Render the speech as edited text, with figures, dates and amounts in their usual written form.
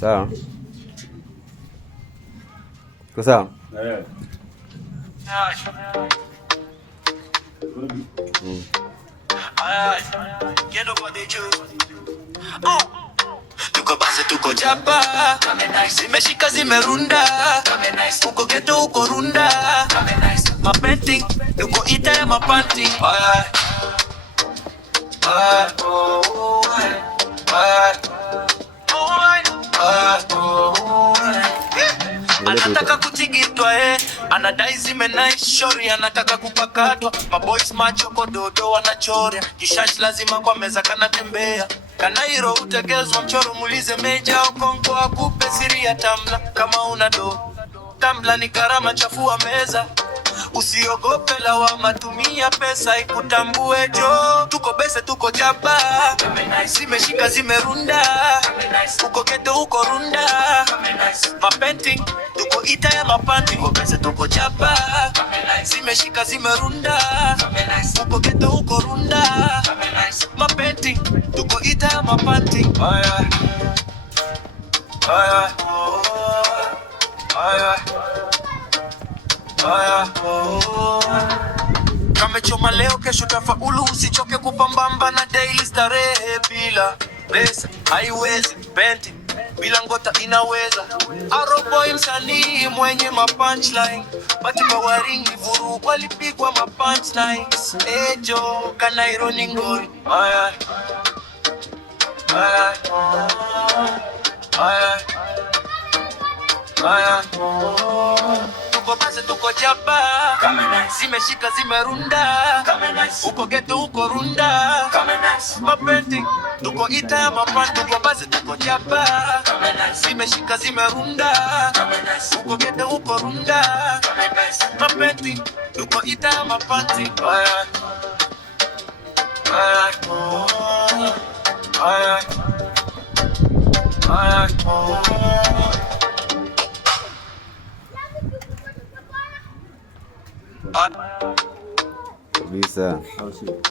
Sawa. Kwa sawa? Eh. Tuko base tuko jaba, zimeshika zimerunda, uko geto uko runda, mapenting tuko ita ya mapanti. Anataka kutigitwa anadai zimenai shori, anataka kupakatwa. Maboys macho kododo wanachoria, kishash lazima kwa meza kanatembea. Kanairo utegezwa mchoro, mulize meja Okonko akupe siri ya tamla. Kama una do tamla ni karama, chafua meza. Usiogope lawama, tumia pesa ikutambue jo. Tuko bese tuko jaba, zimeshika zimerunda, uko geto uko runda, mapenting tuko ita ya mapanti. Tuko bese tuko jaba, zimeshika zimerunda, uko geto uko runda, mapenting tuko ita ya mapanti. Kamechoma leo kesho tafaulu, usichoke kupambamba na daily starehe. Bila pesa haiwezi penti, bila ngota inaweza. Aroboy msanii mwenye mapunchline, bati mawaringi vuru walipigwa mapunchlines. Ejo Kanairo ni ngori. Tuko base tuko jaba, zimeshika zimerunda, uko geto uko runda, mapenting tuko ita ya mapanti. Tuko base tuko jaba, zimeshika zimerunda, uko geto uko runda, mapenting tuko ita ya mapanti. Kabisa.